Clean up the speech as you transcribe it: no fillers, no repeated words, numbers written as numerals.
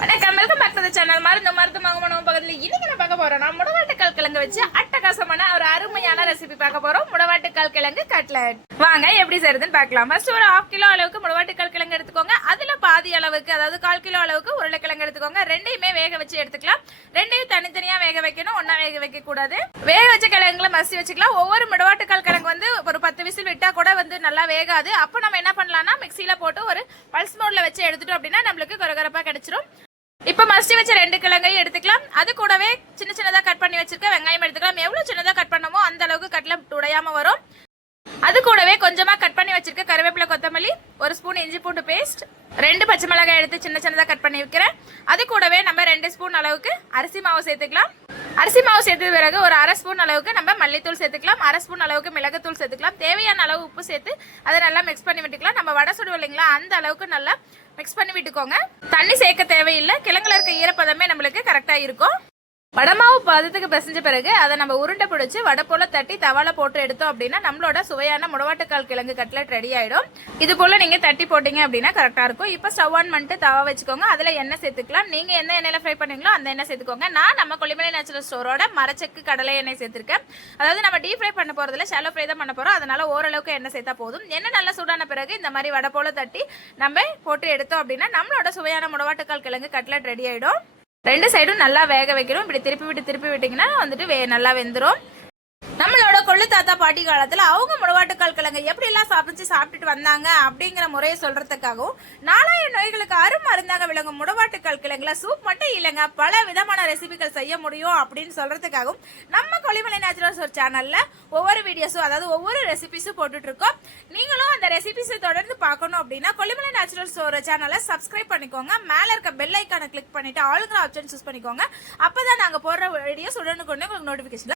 வணக்கம், welcome back to the channel. மருந்து மகமனோ பக்கத்துல இன்னைக்கு நான் பார்க்க போறோம். நான் முடவாட்டுக்கால் கிழங்கு வச்சு அட்டகாசமான ஒரு அருமையான ரெசிபி பார்க்க போறோம். முடவாட்டுக்கால் கிழங்கு கட்லட். வாங்க எப்படி செய்யறதுன்னு பார்க்கலாம். ஃபர்ஸ்ட் ஒரு 1/2 கிலோ அளவுக்கு முடவாட்டுக்கால் கிழங்கு எடுத்துக்கோங்க. அதுல பாதி அளவுக்கு, அதாவது 1/4 கிலோ அளவுக்கு உருளைக்கிழங்கு எடுத்துக்கோங்க. ரெண்டையுமே வேக வச்சு எடுத்துக்கலாம். ரெண்டையும் தனித்தனியா வேக வைக்கணும், ஒன்னா வேக வைக்க கூடாது. வேக வச்ச கிழங்குல மசி வச்சுக்கலாம். ஒவ்வொரு முடவாட்டுக்கால் கிழங்கு வந்து ஒரு 10 விசில் விட்டா கூட வந்து நல்லா வேகாது. அப்ப நம்ம என்ன பண்ணலாம்னா மிக்சியில போட்டு ஒரு பல்ஸ் மோட்ல வச்சு எடுத்துட்டோம் அப்படின்னா நம்மளுக்கு கொரகொரப்பா கிடைச்சிரும். இப்ப மஸ்டி வச்ச 2 கிழங்கையும் எடுத்துக்கலாம். அது கூடவே சின்ன சின்னதா கட் பண்ணி வச்சிருக்க வெங்காயம் எடுத்துக்கலாம். எவ்வளவு சின்னதா கட் பண்ணமோ அந்த அளவுக்கு கட்லட் உடையாம வரும். அது கூடவே கொஞ்சமா கட் பண்ணி வச்சிருக்க கருவேப்பிலை, கொத்தமல்லி, 1 ஸ்பூன் இஞ்சி பூண்டு பேஸ்ட், 2 பச்சை மிளகாய் எடுத்து சின்ன சின்னதா கட் பண்ணி வைக்கிறேன். அது கூடவே நம்ம 2 ஸ்பூன் அளவுக்கு அரிசி மாவு சேர்த்துக்கலாம். அரிசி மாவு சேர்த்த பிறகு ஒரு 1/2 ஸ்பூன் அளவுக்கு நம்ம மல்லித்தூள் சேர்த்துக்கலாம். 1/2 ஸ்பூன் அளவுக்கு மிளகுத்தூள் சேர்த்துக்கலாம். தேவையான அளவு உப்பு சேர்த்து அதை நல்லா மிக்ஸ் பண்ணி விட்டுக்கலாம். நம்ம வடை சுடுவோம் இல்லைங்களா, அந்த அளவுக்கு நல்லா மிக்ஸ் பண்ணி விட்டுக்கோங்க. தண்ணி சேர்க்க தேவையில்லை. கிழங்குல இருக்க ஈரப்பதமே நம்மளுக்கு கரெக்டா இருக்கும். வடமாவு பதத்துக்கு பிசைஞ்ச பிறகு அதை நம்ம உருண்டை பிடிச்சி வடை போல தட்டி தவால போட்டு எடுத்தோம் அப்படின்னா நம்மளோட சுவையான முடவாட்டுக்கால் கிழங்கு கட்லட் ரெடி ஆயிடும். இது போல நீங்க தட்டி போட்டீங்க அப்படின்னா கரெக்டா இருக்கும். இப்ப ஸ்டவ் ஆன் பண்ணிட்டு தவா வச்சுக்கோங்க. அதுல எண்ணெய் சேர்த்துக்கலாம். நீங்க எந்த எண்ணெயில ஃப்ரை பண்ணீங்களோ அந்த எண்ணெய் சேர்த்துக்கோங்க. நான் நம்ம கொல்லிமலை நேச்சுரல் ஸ்டோரோட மரச்செக்கு கடலை எண்ணெய் சேர்த்திருக்கேன். அதாவது நம்ம டீப் ஃப்ரை பண்ண போறதுல ஷாலோ ஃப்ரை தான் பண்ண போறோம். அதனால ஓரளவுக்கு எண்ணெய் சேர்த்தா போதும். எண்ணெய் நல்லா சூடான பிறகு இந்த மாதிரி வடை போல தட்டி நம்ம போட்டு எடுத்தோம் அப்படின்னா நம்மளோட சுவையான முடவாட்டுக்கால் கிழங்கு கட்லட் ரெடி ஆயிடும். 2 சைடும் நல்லா வேக வைக்கணும். இப்படி திருப்பி விட்டீங்கன்னா வந்துட்டு நல்லா வெந்துடும். நம்மளோட கொள்ளு தாத்தா பாட்டி காலத்துல அவங்க முடவாட்டுக்கால் கிழங்கு எப்படி எல்லாம் சாப்பிட்டுட்டு வந்தாங்க அப்படிங்கிற முறையை சொல்றதுக்காகவும் 4000 நோய்களுக்கு அருமருந்தாக விளங்கும் முடவாட்டுக்கால் கிழங்குல சூப் மட்டும் இல்லைங்க, பல விதமான ரெசிபிகள் செய்ய முடியும் அப்படின்னு சொல்றதுக்காகவும் நம்ம கொல்லிமலை நேச்சுரல்ஸ் சேனல்ல ஒவ்வொரு வீடியோஸும், அதாவது ஒவ்வொரு ரெசிபிஸும் போட்டுட்டு இருக்கோம். நீங்களும் அந்த ரெசிபிஸை தொடர்ந்து பார்க்கணும் அப்படின்னா கொல்லிமலை நேச்சுரல்ஸ் சேனலை சப்ஸ்கிரைப் பண்ணிக்கோங்க. மேல இருக்க பெல் ஐக்கானை கிளிக் பண்ணிட்டு ஆளுங்கிற ஆப்ஷன் சூஸ் பண்ணிக்கோங்க. அப்பதான் நாங்க போடுற வீடியோஸ் உடனுக்குடனே உங்களுக்கு நோட்டிபிகேஷன்